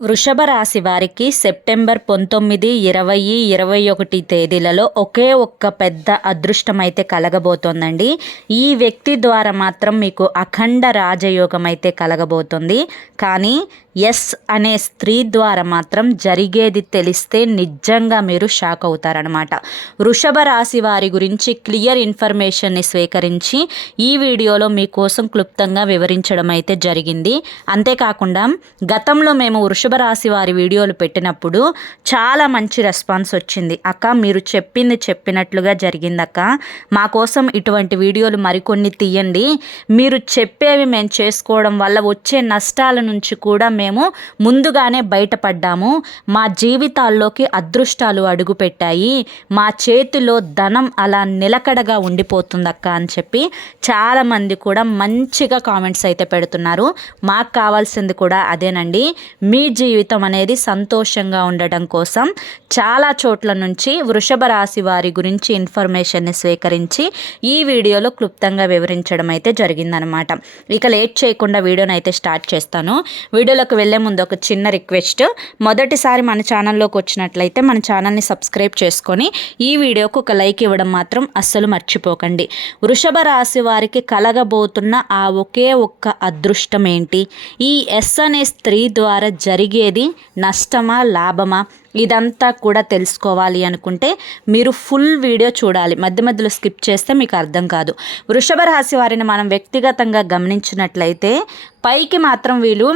వృషభ రాశి వారికి సెప్టెంబర్ పంతొమ్మిది ఇరవై ఇరవై ఒకటి తేదీలలో ఒకే ఒక్క పెద్ద అదృష్టం అయితే కలగబోతోందండి. ఈ వ్యక్తి ద్వారా మాత్రం మీకు అఖండ రాజయోగం అయితే కలగబోతుంది. కానీ ఎస్ అనే స్త్రీ ద్వారా మాత్రం జరిగేది తెలిస్తే నిజంగా మీరు షాక్ అవుతారనమాట వృషభ రాశి వారి గురించి క్లియర్ ఇన్ఫర్మేషన్ని స్వీకరించి ఈ వీడియోలో మీకోసం క్లుప్తంగా వివరించడం అయితే జరిగింది. అంతేకాకుండా గతంలో మేము వృషభ రాశి వారి వీడియోలు పెట్టినప్పుడు చాలా మంచి రెస్పాన్స్ వచ్చింది. అక్క మీరు చెప్పింది చెప్పినట్లుగా జరిగింది అక్క మా కోసం ఇటువంటి వీడియోలు మరికొన్ని తీయండి. మీరు చెప్పేవి మేము చేసుకోవడం వల్ల వచ్చే నష్టాల నుంచి కూడా మేము ముందుగానే బయటపడ్డాము. మా జీవితాల్లోకి అదృష్టాలు అడుగుపెట్టాయి. మా చేతిలో ధనం అలా నిలకడగా ఉండిపోతుందక్క అని చెప్పి చాలామంది కూడా మంచిగా కామెంట్స్ అయితే పెడుతున్నారు. మాకు కావాల్సింది కూడా అదేనండి. మీ జీవితం అనేది సంతోషంగా ఉండడం కోసం చాలా చోట్ల నుంచి వృషభ రాశి వారి గురించి ఇన్ఫర్మేషన్ని స్వీకరించి ఈ వీడియోలో క్లుప్తంగా వివరించడం అయితే జరిగిందనమాట. ఇక లేట్ చేయకుండా వీడియోని అయితే స్టార్ట్ చేస్తాను. వీడియోలో వీడియోలోకి వెళ్ళే ముందు ఒక చిన్న రిక్వెస్ట్. మొదటిసారి మన ఛానల్లోకి వచ్చినట్లయితే మన ఛానల్ని సబ్స్క్రైబ్ చేసుకొని ఈ వీడియోకు ఒక లైక్ ఇవ్వడం మాత్రం అస్సలు మర్చిపోకండి. వృషభ రాశి వారికి కలగబోతున్న ఆ ఒకే ఒక్క అదృష్టం ఏంటి? ఈ ఎస్ అనే స్త్రీ ద్వారా జరిగేది నష్టమా లాభమా? ఇదంతా కూడా తెలుసుకోవాలి అనుకుంటే మీరు ఫుల్ వీడియో చూడాలి. మధ్య మధ్యలో స్కిప్ చేస్తే మీకు అర్థం కాదు. వృషభ రాశి వారిని మనం వ్యక్తిగతంగా గమనించినట్లయితే పైకి మాత్రం వీళ్ళు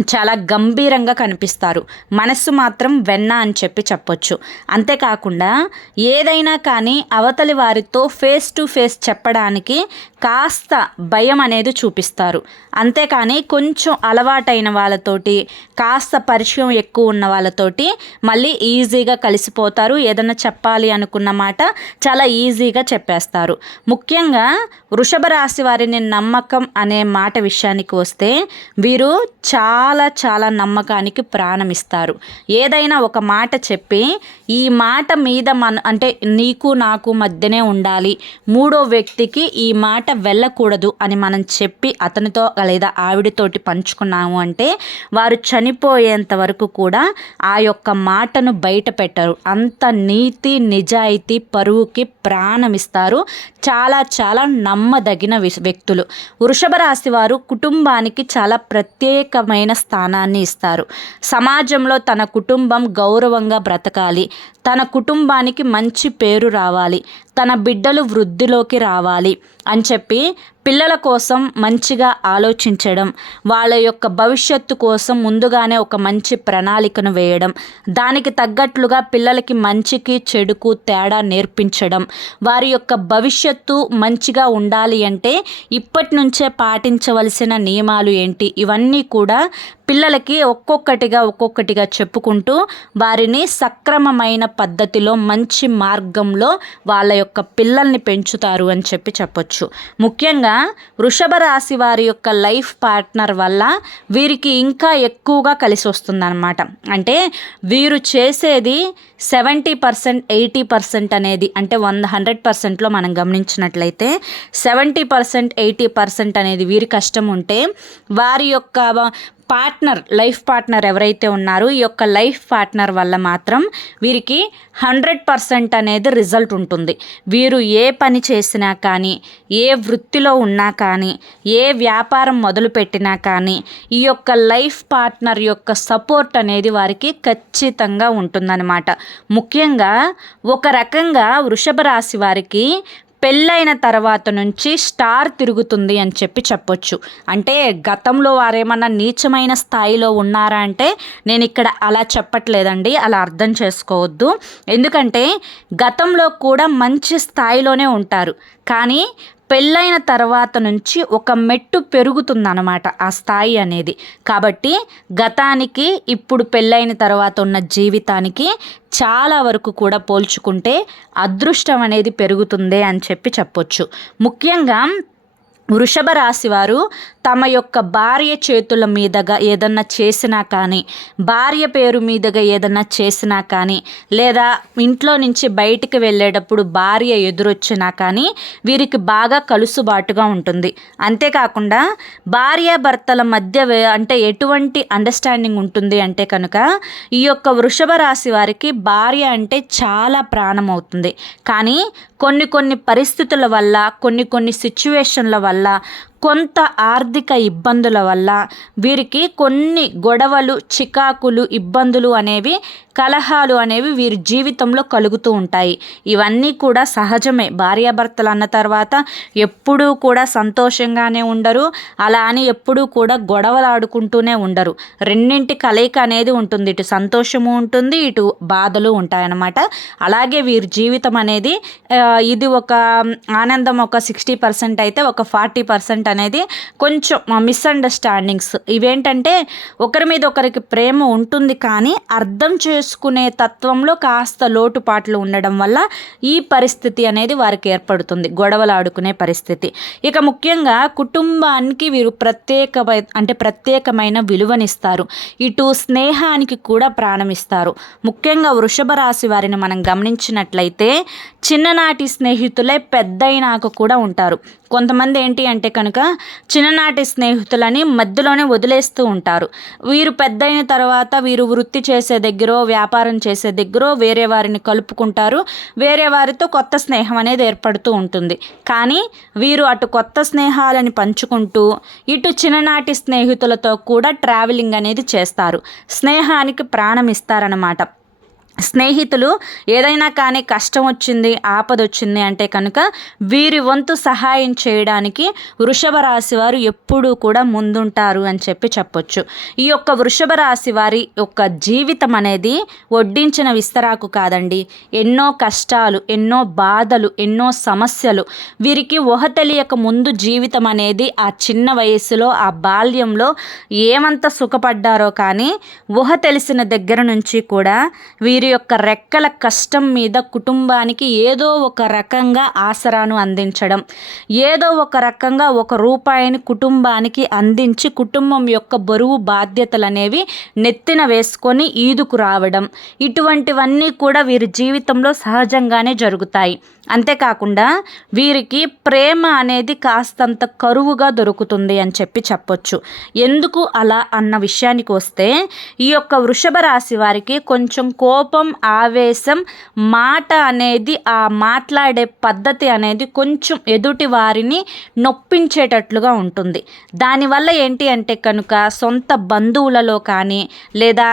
చాలా గంభీరంగా కనిపిస్తారు. మనస్సు మాత్రం వెన్న అని చెప్పి చెప్పొచ్చు. అంతేకాకుండా ఏదైనా కానీ అవతలి వారితో ఫేస్ టు ఫేస్ చెప్పడానికి కాస్త భయం అనేది చూపిస్తారు. అంతేకాని కొంచెం అలవాటైన వాళ్ళతోటి కాస్త పరిచయం ఎక్కువ ఉన్న వాళ్ళతోటి మళ్ళీ ఈజీగా కలిసిపోతారు. ఏదైనా చెప్పాలి అనుకున్న మాట చాలా ఈజీగా చెప్పేస్తారు. ముఖ్యంగా వృషభ రాశి వారిని నమ్మకం అనే మాట విషయానికి వస్తే వీరు చాలా చాలా చాలా నమ్మకానికి ప్రాణం ఇస్తారు ఏదైనా ఒక మాట చెప్పి ఈ మాట మీద మన అంటే నీకు నాకు మధ్యనే ఉండాలి. మూడో వ్యక్తికి ఈ మాట వెళ్ళకూడదు అని మనం చెప్పి అతనితో లేదా ఆవిడతోటి పంచుకున్నాము అంటే వారు చనిపోయేంత వరకు కూడా ఆ యొక్క మాటను బయట పెట్టరు. అంత నీతి నిజాయితీ పరువుకి ప్రాణం ఇస్తారు చాలా చాలా నమ్మదగిన వ్యక్తులు. వృషభ రాశి వారు కుటుంబానికి చాలా ప్రత్యేకమైన స్థానాన్ని ఇస్తారు. సమాజంలో తన కుటుంబం గౌరవంగా బ్రతకాలి. తన కుటుంబానికి మంచి పేరు రావాలి. తన బిడ్డలు వృద్ధిలోకి రావాలి అని చెప్పి పిల్లల కోసం మంచిగా ఆలోచించడం వాళ్ళ యొక్క భవిష్యత్తు కోసం ముందుగానే ఒక మంచి ప్రణాళికను వేయడం దానికి తగ్గట్లుగా పిల్లలకి మంచికి చెడుకు తేడా నేర్పించడం వారి యొక్క భవిష్యత్తు మంచిగా ఉండాలి అంటే ఇప్పటి నుంచే పాటించవలసిన నియమాలు ఏంటి? ఇవన్నీ కూడా పిల్లలకి ఒక్కొక్కటిగా ఒక్కొక్కటిగా చెప్పుకుంటూ వారిని సక్రమమైన పద్ధతిలో మంచి మార్గంలో వాళ్ళ యొక్క పిల్లల్ని పెంచుతారు అని చెప్పి చెప్పొచ్చు. ముఖ్యంగా వృషభ రాశి వారి యొక్క లైఫ్ పార్ట్నర్ వల్ల వీరికి ఇంకా ఎక్కువగా కలిసి వస్తుందన్నమాట. అంటే వీరు చేసేది సెవెంటీ పర్సెంట్ ఎయిటీ పర్సెంట్ అనేది అంటే వంద హండ్రెడ్ పర్సెంట్లో మనం గమనించినట్లయితే సెవెంటీ పర్సెంట్ ఎయిటీ పర్సెంట్ అనేది వీరి కష్టం ఉంటే వారి యొక్క పార్ట్నర్ లైఫ్ పార్ట్నర్ ఎవరైతే ఉన్నారో ఈ యొక్క లైఫ్ పార్ట్నర్ వల్ల మాత్రం వీరికి హండ్రెడ్ పర్సెంట్ అనేది రిజల్ట్ ఉంటుంది. వీరు ఏ పని చేసినా కానీ ఏ వృత్తిలో ఉన్నా కానీ ఏ వ్యాపారం మొదలుపెట్టినా కానీ ఈ యొక్క లైఫ్ పార్ట్నర్ యొక్క సపోర్ట్ అనేది వారికి ఖచ్చితంగా ఉంటుందన్నమాట. ముఖ్యంగా ఒక రకంగా వృషభ రాశి వారికి పెళ్ళైన తర్వాత నుంచి స్టార్ తిరుగుతుంది అని చెప్పి చెప్పొచ్చు. అంటే గతంలో వారేమన్నా నీచమైన స్థాయిలో ఉన్నారా అంటే నేను ఇక్కడ అలా చెప్పట్లేదండి అలా అర్థం చేసుకోవద్దు. ఎందుకంటే గతంలో కూడా మంచి స్థాయిలోనే ఉంటారు. కానీ పెళ్ళైన తర్వాత నుంచి ఒక మెట్టు పెరుగుతుందన్నమాట ఆ స్థాయి అనేది. కాబట్టి గతానికి ఇప్పుడు పెళ్ళైన తర్వాత ఉన్న జీవితానికి చాలా వరకు కూడా పోల్చుకుంటే అదృష్టం అనేది పెరుగుతుంది అని చెప్పి చెప్పొచ్చు. ముఖ్యంగా వృషభ రాశి వారు తమ యొక్క భార్య చేతుల మీదుగా ఏదన్నా చేసినా కానీ భార్య పేరు మీదుగా ఏదన్నా చేసినా కానీ లేదా ఇంట్లో నుంచి బయటికి వెళ్ళేటప్పుడు భార్య ఎదురొచ్చినా కానీ వీరికి బాగా కలుసుబాటుగా ఉంటుంది. అంతేకాకుండా భార్యాభర్తల మధ్య అంటే ఎటువంటి అండర్స్టాండింగ్ ఉంటుంది అంటే కనుక ఈ యొక్క వృషభ రాశి వారికి భార్య అంటే చాలా ప్రాణం అవుతుంది. కానీ కొన్ని కొన్ని పరిస్థితుల వల్ల కొన్ని కొన్ని సిచ్యువేషన్ల వల్ల la కొంత ఆర్థిక ఇబ్బందుల వల్ల వీరికి కొన్ని గొడవలు చికాకులు ఇబ్బందులు అనేవి కలహాలు అనేవి వీరి జీవితంలో కలుగుతూ ఉంటాయి. ఇవన్నీ కూడా సహజమే. భార్యాభర్తలు అన్న తర్వాత ఎప్పుడూ కూడా సంతోషంగానే ఉండరు. అలా అని ఎప్పుడూ కూడా గొడవలు ఆడుకుంటూనే ఉండరు. రెండింటి కలయిక అనేది ఉంటుంది. ఇటు సంతోషము ఉంటుంది ఇటు బాధలు ఉంటాయన్నమాట. అలాగే వీరి జీవితం అనేది ఇది ఒక ఆనందం ఒక సిక్స్టీ పర్సెంట్ అయితే ఒక ఫార్టీ పర్సెంట్ అనేది కొంచెం మిస్అండర్స్టాండింగ్స్ ఇవేంటంటే ఒకరి మీద ఒకరికి ప్రేమ ఉంటుంది కానీ అర్థం చేసుకునే తత్వంలో కాస్త లోటుపాట్లు ఉండడం వల్ల ఈ పరిస్థితి అనేది వారికి ఏర్పడుతుంది. గొడవలు ఆడుకునే పరిస్థితి. ఇక ముఖ్యంగా కుటుంబానికి వీరు ప్రత్యేక అంటే ప్రత్యేకమైన విలువనిస్తారు. ఇటు స్నేహానికి కూడా ప్రాణమిస్తారు. ముఖ్యంగా వృషభ రాశి వారిని మనం గమనించినట్లయితే చిన్ననాటి స్నేహితులే పెద్దయినాక కూడా ఉంటారు. కొంతమంది ఏంటి అంటే కనుక చిన్ననాటి స్నేహితులని మధ్యలోనే వదిలేస్తూ ఉంటారు. వీరు పెద్దయిన తర్వాత వీరు వృత్తి చేసే దగ్గరో వ్యాపారం చేసే దగ్గరో వేరే వారిని కలుపుకుంటారు. వేరే వారితో కొత్త స్నేహం అనేది ఏర్పడుతూ ఉంటుంది. కానీ వీరు అటు కొత్త స్నేహాలని పంచుకుంటూ ఇటు చిన్ననాటి స్నేహితులతో కూడా ట్రావెలింగ్ అనేది చేస్తారు. స్నేహానికి ప్రాణం ఇస్తారనమాట స్నేహితులు ఏదైనా కానీ కష్టం వచ్చింది ఆపద వచ్చింది అంటే కనుక వీరి వంతు సహాయం చేయడానికి వృషభ రాశి వారు ఎప్పుడూ కూడా ముందుంటారు అని చెప్పి చెప్పొచ్చు. ఈ యొక్క వృషభ రాశి వారి యొక్క జీవితం అనేది వడ్డించిన విస్తరాకు కాదండి. ఎన్నో కష్టాలు ఎన్నో బాధలు ఎన్నో సమస్యలు వీరికి ఊహ తెలియక ముందు జీవితం అనేది ఆ చిన్న వయసులో ఆ బాల్యంలో ఏమంత సుఖపడ్డారో కానీ ఊహ తెలిసిన దగ్గర నుంచి కూడా వీరి యొక్క రెక్కల కష్టం మీద కుటుంబానికి ఏదో ఒక రకంగా ఆసరాను అందించడం. ఏదో ఒక రకంగా ఒక రూపాయిని కుటుంబానికి అందించి కుటుంబం యొక్క బరువు బాధ్యతలు అనేవి నెత్తిన వేసుకొని ఈదుకు రావడం. ఇటువంటివన్నీ కూడా వీరి జీవితంలో సహజంగానే జరుగుతాయి. అంతేకాకుండా వీరికి ప్రేమ అనేది కాస్తంత కరువుగా దొరుకుతుంది అని చెప్పి చెప్పొచ్చు. ఎందుకు అలా అన్న విషయానికి వస్తే ఈ యొక్క వృషభ రాశి వారికి కొంచెం కోపం ఆవేశం మాట అనేది ఆ మాట్లాడే పద్ధతి అనేది కొంచెం ఎదుటి వారిని నొప్పించేటట్లుగా ఉంటుంది. దానివల్ల ఏంటి అంటే కనుక సొంత బంధువులలో కానీ లేదా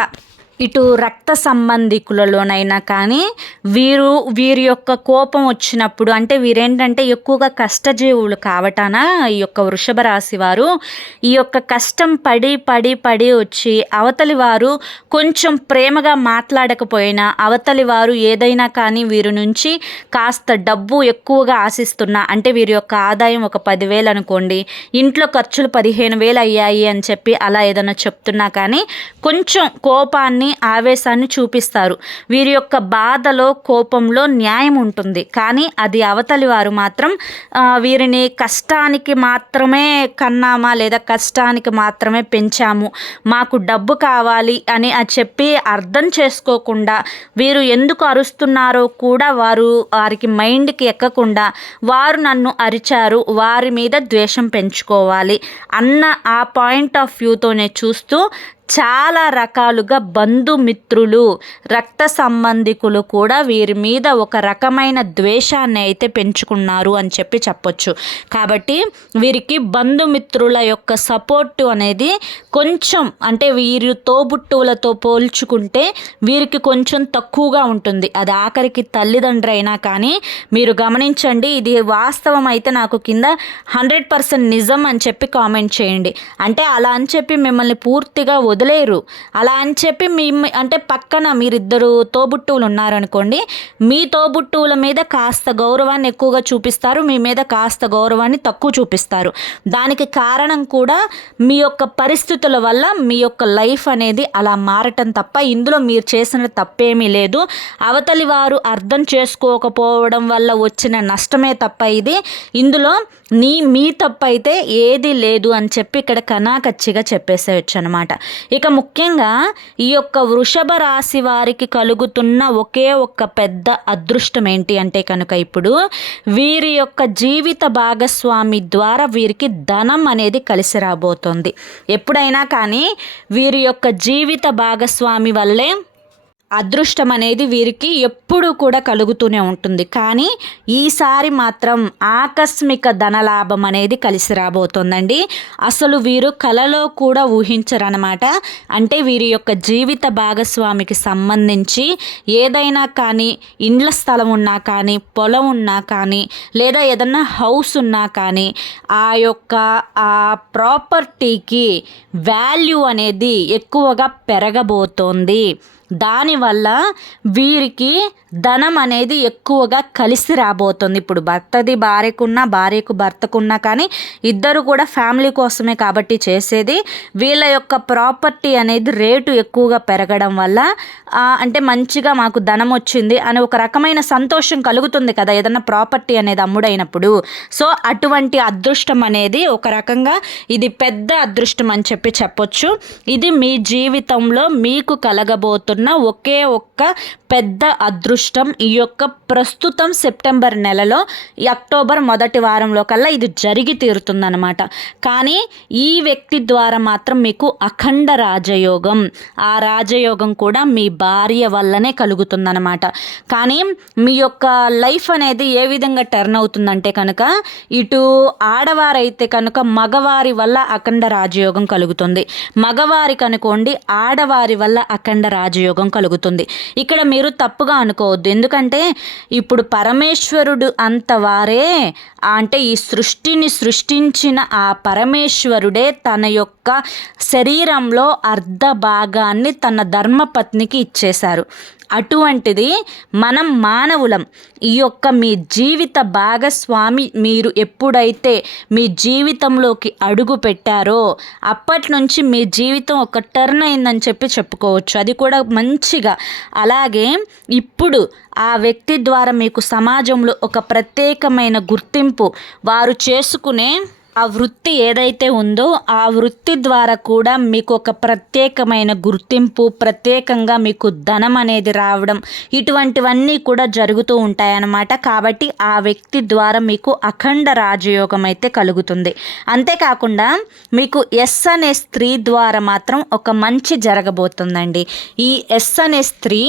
ఇటు రక్త సంబంధికులలోనైనా కానీ వీరు వీరి యొక్క కోపం వచ్చినప్పుడు అంటే వీరేంటంటే ఎక్కువగా కష్టజీవులు కావటాన ఈ యొక్క వృషభ రాశి వారు ఈ యొక్క కష్టం పడి పడి పడి వచ్చి అవతలి వారు కొంచెం ప్రేమగా మాట్లాడకపోయినా అవతలి వారు ఏదైనా కానీ వీరి నుంచి కాస్త డబ్బు ఎక్కువగా ఆశిస్తున్నా అంటే వీరి యొక్క ఆదాయం ఒక పదివేలు అనుకోండి ఇంట్లో ఖర్చులు పదిహేను వేలు అయ్యాయి అని చెప్పి అలా ఏదైనా చెప్తున్నా కానీ కొంచెం కోపాన్ని ఆవేశాన్ని చూపిస్తారు. వీరి యొక్క బాధలో కోపంలో న్యాయం ఉంటుంది. కానీ అది అవతలి వారు మాత్రం వీరిని కష్టానికి మాత్రమే కన్నామా లేదా కష్టానికి మాత్రమే పెంచాము? మాకు డబ్బు కావాలి అని అది చెప్పి అర్థం చేసుకోకుండా వీరు ఎందుకు అరుస్తున్నారో కూడా వారు వారికి మైండ్కి ఎక్కకుండా వారు నన్ను అరిచారు వారి మీద ద్వేషం పెంచుకోవాలి అన్న ఆ పాయింట్ ఆఫ్ వ్యూతోనే చూస్తూ చాలా రకాలుగా బంధుమిత్రులు రక్త సంబంధికులు కూడా వీరి మీద ఒక రకమైన ద్వేషాన్ని అయితే పెంచుకున్నారు అని చెప్పి చెప్పొచ్చు. కాబట్టి వీరికి బంధుమిత్రుల యొక్క సపోర్టు అనేది కొంచెం అంటే వీరి తోబుట్టువులతో పోల్చుకుంటే వీరికి కొంచెం తక్కువగా ఉంటుంది. అది ఆఖరికి తల్లిదండ్రి అయినా కానీ మీరు గమనించండి ఇది వాస్తవం అయితే నాకు కింద హండ్రెడ్ పర్సెంట్ నిజం అని చెప్పి కామెంట్ చేయండి. అంటే అలా అని చెప్పి మిమ్మల్ని పూర్తిగా వదిలి వదిలేరు. అలా అని చెప్పి మీ అంటే పక్కన మీరిద్దరు తోబుట్టువులు ఉన్నారనుకోండి మీ తోబుట్టువుల మీద కాస్త గౌరవాన్ని ఎక్కువగా చూపిస్తారు మీ మీద కాస్త గౌరవాన్ని తక్కువ చూపిస్తారు. దానికి కారణం కూడా మీ యొక్క పరిస్థితుల వల్ల మీ యొక్క లైఫ్ అనేది అలా మారటం తప్ప ఇందులో మీరు చేసిన తప్పేమీ లేదు. అవతలి వారు అర్థం చేసుకోకపోవడం వల్ల వచ్చిన నష్టమే తప్ప ఇది. ఇందులో నీ మీ తప్పైతే ఏది లేదు అని చెప్పి ఇక్కడ కనాకచ్చిగా చెప్పేసేయచ్చు అనమాట ఇక ముఖ్యంగా ఈ యొక్క వృషభ రాశి వారికి కలుగుతున్న ఒకే ఒక్క పెద్ద అదృష్టం ఏంటి అంటే కనుక ఇప్పుడు వీరి యొక్క జీవిత భాగస్వామి ద్వారా వీరికి ధనం అనేది కలిసి రాబోతుంది. ఎప్పుడైనా కానీ వీరి యొక్క జీవిత భాగస్వామి వల్లే అదృష్టం అనేది వీరికి ఎప్పుడూ కూడా కలుగుతూనే ఉంటుంది. కానీ ఈసారి మాత్రం ఆకస్మిక ధనలాభం అనేది కలిసి రాబోతోందండి. అసలు వీరు కలలో కూడా ఊహించరనమాట అంటే వీరి యొక్క జీవిత భాగస్వామికి సంబంధించి ఏదైనా కానీ ఇండ్ల స్థలం ఉన్నా కానీ పొలం ఉన్నా కానీ లేదా ఏదన్నా హౌస్ ఉన్నా కానీ ఆ యొక్క ఆ ప్రాపర్టీకి వాల్యూ అనేది ఎక్కువగా పెరగబోతోంది. దానివల్ల వీరికి ధనం అనేది ఎక్కువగా కలిసి రాబోతుంది. ఇప్పుడు భర్తది భార్యకున్నా భార్యకు భర్తకున్నా కానీ ఇద్దరు కూడా ఫ్యామిలీ కోసమే కాబట్టి చేసేది. వీళ్ళ యొక్క ప్రాపర్టీ అనేది రేటు ఎక్కువగా పెరగడం వల్ల అంటే మంచిగా మాకు ధనం వచ్చింది అని ఒక రకమైన సంతోషం కలుగుతుంది కదా ఏదన్నా ప్రాపర్టీ అనేది అమ్ముడైనప్పుడు. సో అటువంటి అదృష్టం అనేది ఒక రకంగా ఇది పెద్ద అదృష్టం అని చెప్పి చెప్పొచ్చు. ఇది మీ జీవితంలో మీకు కలగబోతున్న ఒకే ఒక్క పెద్ద అదృష్టం ఈ యొక్క ప్రస్తుతం సెప్టెంబర్ నెలలో అక్టోబర్ మొదటి వారంలో కల్లా ఇది జరిగి తీరుతుందనమాట కానీ ఈ వ్యక్తి ద్వారా మాత్రం మీకు అఖండ రాజయోగం ఆ రాజయోగం కూడా మీ భార్య వల్లనే కలుగుతుందనమాట కానీ మీ యొక్క లైఫ్ అనేది ఏ విధంగా టర్న్ అవుతుందంటే కనుక ఇటు ఆడవారైతే కనుక మగవారి వల్ల అఖండ రాజయోగం కలుగుతుంది. మగవారికి అనుకోండి ఆడవారి వల్ల అఖండ రాజయోగం కలుగుతుంది. ఇక్కడ మీరు మీరు తప్పుగా అనుకోవద్దు. ఎందుకంటే ఇప్పుడు పరమేశ్వరుడు అంత వారే అంటే ఈ సృష్టిని సృష్టించిన ఆ పరమేశ్వరుడే తన యొక్క శరీరంలో అర్ధ భాగాన్ని తన ధర్మపత్నికి ఇచ్చేశారు. అటువంటిది మనం మానవులం. ఈ యొక్క మీ జీవిత భాగస్వామి మీరు ఎప్పుడైతే మీ జీవితంలోకి అడుగు పెట్టారో అప్పటి నుంచి మీ జీవితం ఒక టర్న్ అయిందని చెప్పి చెప్పుకోవచ్చు. అది కూడా మంచిగా. అలాగే ఇప్పుడు ఆ వ్యక్తి ద్వారా మీకు సమాజంలో ఒక ప్రత్యేకమైన గుర్తింపు వారు చేసుకునే ఆ వృత్తి ఏదైతే ఉందో ఆ వృత్తి ద్వారా కూడా మీకు ఒక ప్రత్యేకమైన గుర్తింపు ప్రత్యేకంగా మీకు ధనం అనేది రావడం ఇటువంటివన్నీ కూడా జరుగుతూ ఉంటాయన్నమాట. కాబట్టి ఆ వ్యక్తి ద్వారా మీకు అఖండ రాజయోగం అయితే కలుగుతుంది. అంతేకాకుండా మీకు ఎస్ అనే స్త్రీ ద్వారా మాత్రం ఒక మంచి జరగబోతుందండి. ఈ ఎస్ అనే స్త్రీ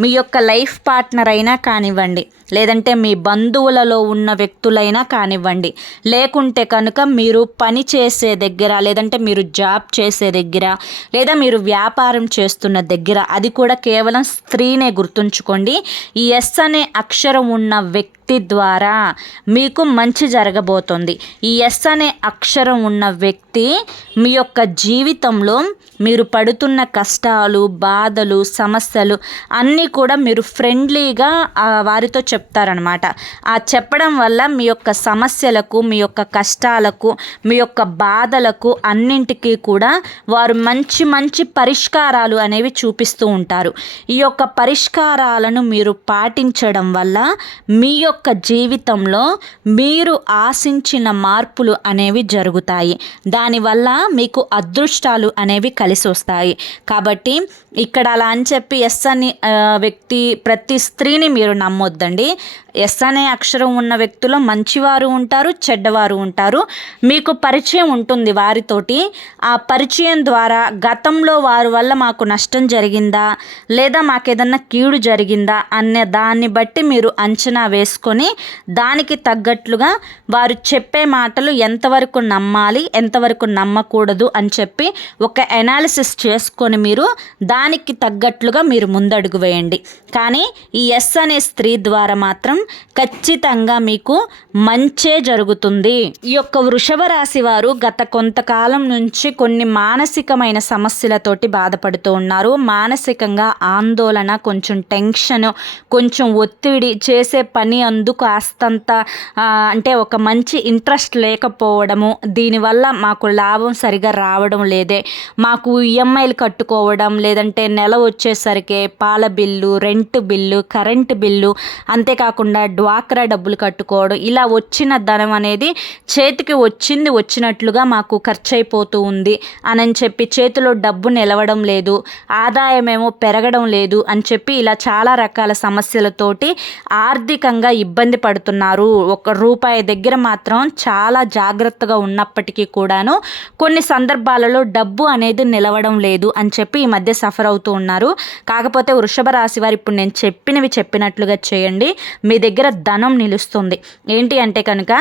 మీ యొక్క లైఫ్ పార్ట్నర్ అయినా కానివ్వండి లేదంటే మీ బంధువులలో ఉన్న వ్యక్తులైనా కానివ్వండి. లేకుంటే కనుక మీరు పని చేసే దగ్గర లేదంటే మీరు జాబ్ చేసే దగ్గర లేదా మీరు వ్యాపారం చేస్తున్న దగ్గర అది కూడా కేవలం స్త్రీనే గుర్తుంచుకోండి. ఈ ఎస్ అనే అక్షరం ఉన్న వ్యక్తి ద్వారా మీకు మంచి జరగబోతుంది. ఈ ఎస్ అనే అక్షరం ఉన్న వ్యక్తి మీ యొక్క జీవితంలో మీరు పడుతున్న కష్టాలు బాధలు సమస్యలు అన్నీ కూడా మీరు ఫ్రెండ్లీగా వారితో చెప్తారనమాట ఆ చెప్పడం వల్ల మీ యొక్క సమస్యలకు మీ యొక్క కష్టాలకు మీ యొక్క బాధలకు అన్నింటికీ కూడా వారు మంచి మంచి పరిష్కారాలు అనేవి చూపిస్తూ ఉంటారు. ఈ యొక్క పరిష్కారాలను మీరు పాటించడం వల్ల మీ యొక్క జీవితంలో మీరు ఆశించిన మార్పులు అనేవి జరుగుతాయి. దానివల్ల మీకు అదృష్టాలు అనేవి కలిసి వస్తాయి. కాబట్టి ఇక్కడ అలా అని చెప్పి ఎస్ అని వ్యక్తి ప్రతి స్త్రీని మీరు నమ్మొద్దండి. はい。ఎస్ అనే అక్షరం ఉన్న వ్యక్తులు మంచివారు ఉంటారు చెడ్డవారు ఉంటారు. మీకు పరిచయం ఉంటుంది వారితోటి. ఆ పరిచయం ద్వారా గతంలో వారి వల్ల మాకు నష్టం జరిగిందా? లేదా మాకేదన్నా కీడు జరిగిందా? అనే దాన్ని బట్టి మీరు అంచనా వేసుకొని దానికి తగ్గట్లుగా వారు చెప్పే మాటలు ఎంతవరకు నమ్మాలి ఎంతవరకు నమ్మకూడదు అని చెప్పి ఒక ఎనాలిసిస్ చేసుకొని మీరు దానికి తగ్గట్లుగా మీరు ముందడుగు వేయండి. కానీ ఈ ఎస్ అనే స్త్రీ ద్వారా ద్వారా మాత్రం ఖచ్చితంగా మీకు మంచే జరుగుతుంది. ఈ యొక్క వృషభ రాశి వారు గత కొంతకాలం నుంచి కొన్ని మానసికమైన సమస్యలతోటి బాధపడుతూ ఉన్నారు. మానసికంగా ఆందోళన కొంచెం టెన్షన్ కొంచెం ఒత్తిడి చేసే పని అందు కాస్తంత అంటే ఒక మంచి ఇంట్రెస్ట్ లేకపోవడము దీనివల్ల మాకు లాభం సరిగా రావడం లేదే. మాకు ఈఎంఐలు కట్టుకోవడం లేదంటే నెల వచ్చేసరికి పాల bill rent bill current bill అంతేకాకుండా డ్వాక్రా డబ్బులు కట్టుకోవడం ఇలా వచ్చిన ధనం అనేది చేతికి వచ్చింది వచ్చినట్లుగా మాకు ఖర్చు అయిపోతూ ఉంది అని చెప్పి చేతిలో డబ్బు నిలవడం లేదు ఆదాయమేమో పెరగడం లేదు అని చెప్పి ఇలా చాలా రకాల సమస్యలతోటి ఆర్థికంగా ఇబ్బంది పడుతున్నారు. ఒక రూపాయి దగ్గర మాత్రం చాలా జాగ్రత్తగా ఉన్నప్పటికీ కూడాను కొన్ని సందర్భాలలో డబ్బు అనేది నిలవడం లేదు అని చెప్పి ఈ మధ్య సఫర్ అవుతూ ఉన్నారు. కాకపోతే వృషభ రాశి వారు ఇప్పుడు నేను చెప్పినవి చెప్పినట్లుగా చేయండి. మీ దగ్గర ధనం నిలుస్తుంది. ఏంటి అంటే కనుక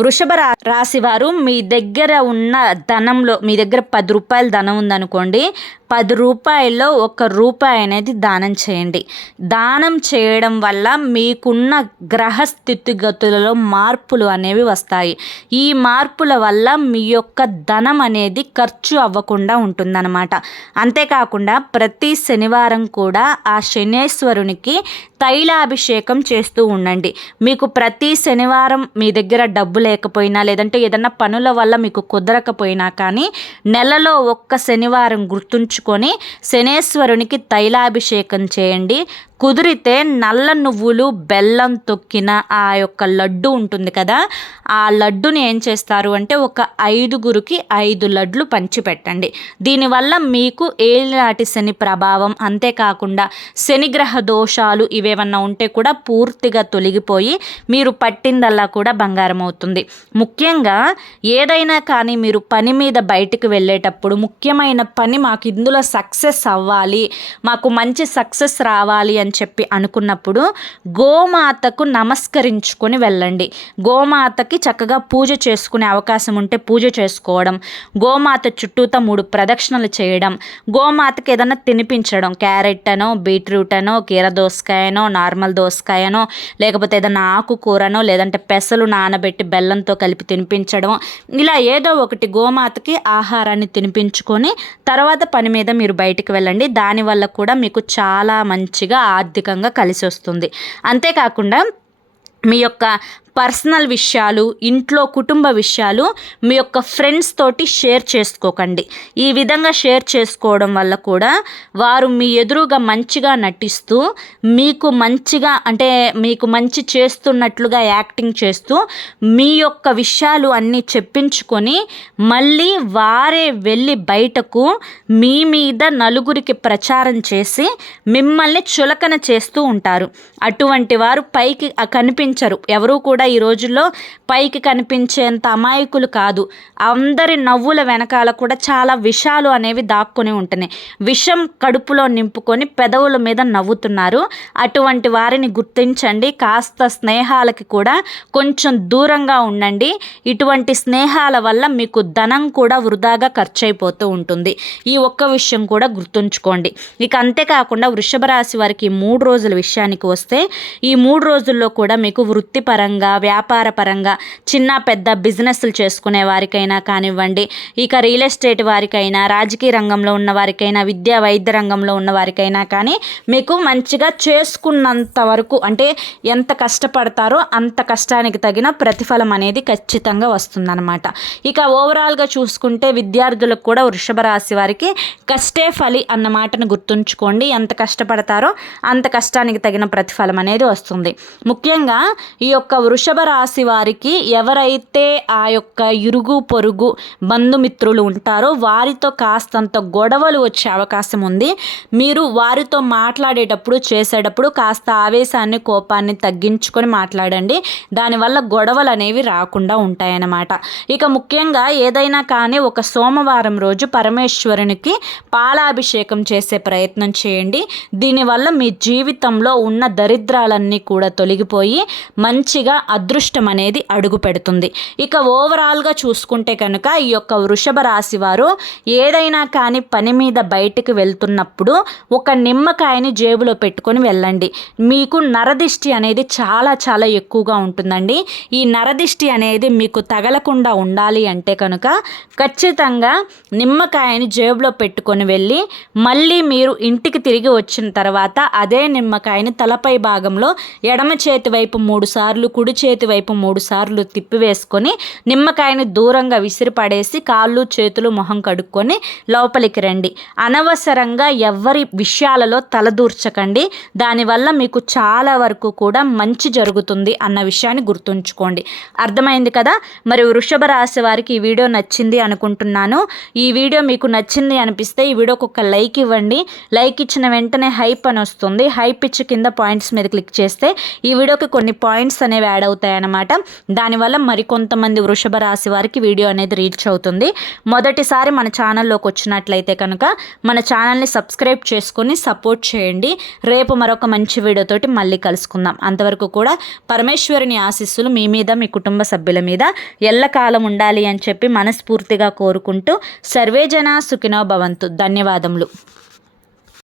వృషభ రా రాశి వారు మీ దగ్గర ఉన్న ధనంలో మీ దగ్గర పది రూపాయల ధనం ఉందనుకోండి పది రూపాయల్లో ఒక రూపాయి అనేది దానం చేయండి. దానం చేయడం వల్ల మీకున్న గ్రహ స్థితిగతులలో మార్పులు అనేవి వస్తాయి. ఈ మార్పుల వల్ల మీ యొక్క ధనం అనేది ఖర్చు అవ్వకుండా ఉంటుందన్నమాట. అంతేకాకుండా ప్రతి శనివారం కూడా ఆ శనేశ్వరునికి తైలాభిషేకం చేస్తూ ఉండండి. మీకు ప్రతి శనివారం మీ దగ్గర డబ్బు లేకపోయినా లేదంటే ఏదన్నా పనుల వల్ల మీకు కుదరకపోయినా కానీ నెలలో ఒక్క శనివారం గుర్తుంచు గుర్తుంచుకొని శనేశ్వరునికి తైలాభిషేకం చేయండి. కుదిరితే నల్ల నువ్వులు బెల్లం తొక్కిన ఆ యొక్క లడ్డు ఉంటుంది కదా ఆ లడ్డుని ఏం చేస్తారు అంటే ఒక ఐదుగురికి ఐదు లడ్లు పంచిపెట్టండి. దీనివల్ల మీకు ఏలినాటి శని ప్రభావం అంతేకాకుండా శనిగ్రహ దోషాలు ఇవేమన్నా ఉంటే కూడా పూర్తిగా తొలగిపోయి మీరు పట్టిందల్లా కూడా బంగారం అవుతుంది. ముఖ్యంగా ఏదైనా కానీ మీరు పని మీద బయటికి వెళ్ళేటప్పుడు ముఖ్యమైన పని మాకు ఇందులో సక్సెస్ అవ్వాలి మాకు మంచి సక్సెస్ రావాలి అని చెప్పి అనుకున్నప్పుడు గోమాతకు నమస్కరించుకొని వెళ్ళండి. గోమాతకి చక్కగా పూజ చేసుకునే అవకాశం ఉంటే పూజ చేసుకోవడం గోమాత చుట్టూత మూడు ప్రదక్షిణలు చేయడం గోమాతకి ఏదైనా తినిపించడం క్యారెట్ అనో బీట్రూట్ అనో కీర దోసకాయనో నార్మల్ దోసకాయనో లేకపోతే ఏదైనా ఆకుకూరనో లేదంటే పెసలు నానబెట్టి బెల్లంతో కలిపి తినిపించడం ఇలా ఏదో ఒకటి గోమాతకి ఆహారాన్ని తినిపించుకొని తర్వాత పని మీద మీరు బయటికి వెళ్ళండి. దానివల్ల కూడా మీకు చాలా మంచిగా ఆర్థికంగా కలిసి వస్తుంది అంతేకాకుండా మీ యొక్క పర్సనల్ విషయాలు ఇంట్లో కుటుంబ విషయాలు మీ యొక్క ఫ్రెండ్స్ తోటి షేర్ చేసుకోకండి. ఈ విధంగా షేర్ చేసుకోవడం వల్ల కూడా వారు మీ ఎదురుగా మంచిగా నటిస్తూ మీకు మంచిగా అంటే మీకు మంచి చేస్తున్నట్లుగా యాక్టింగ్ చేస్తూ మీ యొక్క విషయాలు అన్నీ చెప్పించుకొని మళ్ళీ వారే వెళ్ళి బయటకు మీ మీద నలుగురికి ప్రచారం చేసి మిమ్మల్ని చులకన చేస్తూ ఉంటారు. అటువంటి వారు పైకి కనిపించరు. ఎవరూ కూడా ఈ రోజుల్లో పైకి కనిపించేంత అమాయకులు కాదు. అందరి నవ్వుల వెనకాల కూడా చాలా విషాలు అనేవి దాక్కుని ఉంటున్నాయి. విషం కడుపులో నింపుకొని పెదవుల మీద నవ్వుతున్నారు. అటువంటి వారిని గుర్తించండి. కాస్త స్నేహాలకి కూడా కొంచెం దూరంగా ఉండండి. ఇటువంటి స్నేహాల వల్ల మీకు ధనం కూడా వృధాగా ఖర్చు అయిపోతూ ఉంటుంది. ఈ ఒక్క విషయం కూడా గుర్తుంచుకోండి. ఇక అంతేకాకుండా వృషభ రాశి వారికి మూడు రోజుల విషయానికి వస్తే ఈ మూడు రోజుల్లో కూడా మీకు వృత్తిపరంగా వ్యాపార పరంగా చిన్న పెద్ద బిజినెస్లు చేసుకునే వారికైనా కానివ్వండి ఇక రియల్ ఎస్టేట్ వారికైనా రాజకీయ రంగంలో ఉన్న వారికైనా విద్యా వైద్య రంగంలో ఉన్న వారికైనా కానీ మీకు మంచిగా చేసుకున్నంత వరకు అంటే ఎంత కష్టపడతారో అంత కష్టానికి తగిన ప్రతిఫలం అనేది ఖచ్చితంగా వస్తుందన్నమాట. ఇక ఓవరాల్గా చూసుకుంటే విద్యార్థులకు కూడా వృషభ రాశి వారికి కష్టే ఫలి అన్న మాటను గుర్తుంచుకోండి. ఎంత కష్టపడతారో అంత కష్టానికి తగిన ప్రతిఫలం అనేది వస్తుంది. ముఖ్యంగా ఈ యొక్క వృషభ రాశి వారికి ఎవరైతే ఆ యొక్క ఇరుగు పొరుగు బంధుమిత్రులు ఉంటారో వారితో కాస్తంత గొడవలు వచ్చే అవకాశం ఉంది. మీరు వారితో మాట్లాడేటప్పుడు చేసేటప్పుడు కాస్త ఆవేశాన్ని కోపాన్ని తగ్గించుకొని మాట్లాడండి. దానివల్ల గొడవలు అనేవి రాకుండా ఉంటాయన్నమాట. ఇక ముఖ్యంగా ఏదైనా కానీ ఒక సోమవారం రోజు పరమేశ్వరునికి పాలాభిషేకం చేసే ప్రయత్నం చేయండి. దీనివల్ల మీ జీవితంలో ఉన్న దరిద్రాలన్నీ కూడా తొలగిపోయి మంచిగా అదృష్టం అనేది అడుగు పెడుతుంది. ఇక ఓవరాల్గా చూసుకుంటే కనుక ఈ యొక్క వృషభ రాశి వారు ఏదైనా కానీ పని మీద బయటికి వెళ్తున్నప్పుడు ఒక నిమ్మకాయని జేబులో పెట్టుకొని వెళ్ళండి. మీకు నరదిష్టి అనేది చాలా చాలా ఎక్కువగా ఉంటుందండి. ఈ నరదిష్టి అనేది మీకు తగలకుండా ఉండాలి అంటే కనుక ఖచ్చితంగా నిమ్మకాయని జేబులో పెట్టుకొని వెళ్ళి మళ్ళీ మీరు ఇంటికి తిరిగి వచ్చిన తర్వాత అదే నిమ్మకాయని తలపై భాగంలో ఎడమ చేతి వైపు మూడు సార్లు కుడి చేతి వైపు మూడు సార్లు తిప్పివేసుకొని నిమ్మకాయని దూరంగా విసిరిపడేసి కాళ్ళు చేతులు మొహం కడుక్కొని లోపలికి రండి. అనవసరంగా ఎవరి విషయాలలో తలదూర్చకండి. దానివల్ల మీకు చాలా వరకు కూడా మంచి జరుగుతుంది అన్న విషయాన్ని గుర్తుంచుకోండి. అర్థమైంది కదా? మరి వృషభ రాశి వారికి ఈ వీడియో నచ్చింది అనుకుంటున్నాను. ఈ వీడియో మీకు నచ్చింది అనిపిస్తే ఈ వీడియోకి ఒక లైక్ ఇవ్వండి. లైక్ ఇచ్చిన వెంటనే హైప్ అని వస్తుంది. హైప్ ఇచ్చి కింద పాయింట్స్ మీద క్లిక్ చేస్తే ఈ వీడియోకి కొన్ని పాయింట్స్ అనేవి యాడ్ అవుతాయన్నమాట. దానివల్ల మరికొంతమంది వృషభ రాశి వారికి వీడియో అనేది రీచ్ అవుతుంది. మొదటిసారి మన ఛానల్లోకి వచ్చినట్లయితే కనుక మన ఛానల్ని సబ్స్క్రైబ్ చేసుకొని సపోర్ట్ చేయండి. రేపు మరొక మంచి వీడియోతోటి మళ్ళీ కలుసుకుందాం. అంతవరకు కూడా పరమేశ్వరుని ఆశీస్సులు మీ మీద మీ కుటుంబ సభ్యుల మీద ఎల్లకాలం ఉండాలి అని చెప్పి మనస్ఫూర్తిగా కోరుకుంటూ సర్వేజన సుఖినో భవంతు. ధన్యవాదములు.